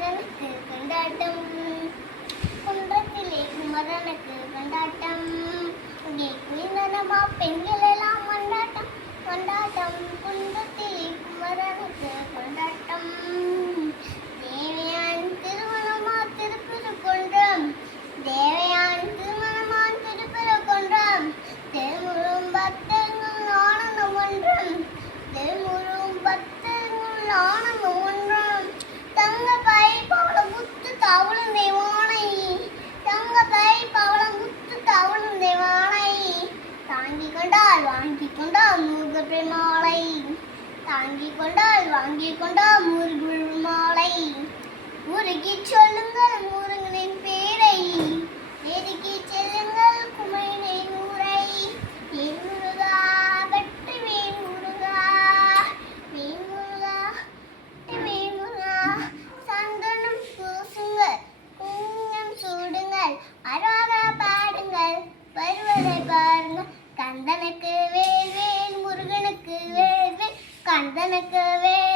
குமரனுக்கு கொண்டாட்டம். குன்றத்திலே குமரனுக்கு கொண்டாட்டம். இங்கே குயினமா பெண்கள் எல்லாம் கொண்டாட்டம். கொண்டாட்டம். குன்றத்திலே குமரனுக்கு கொண்டாட்டம். தேவையான் திருமணமா திருப்பது கொன்றம். தேவையான் திருமணமா திருப்பது கொன்றம். திருமுழும் பக்தர்கள் ஆனந்தம் ஒன்றும் திருமுழும் பக்தர்கள் ஆனந்தம் கொண்டால் வாங்கி கொண்டால் முருக பெருமாளை தாங்கி கொண்டால் வாங்கி கொண்டால் முருக மாலை. முருகி சொல்லுங்கள் முருகனின் பேரை. நெருக்கி செல்லுங்கள் குமையினை ஊரை முருகா வெற்றி வேன் முருகா. வேன் முருகா வேன் முருகா. சந்தனம் பூசுங்கள் குங்குமம் சூடுங்கள். பாடுங்கள் பருவ கந்தனுக்கு வேல் வேல் முருகனுக்கு வேல் வேல் கந்தனுக்கு வேல்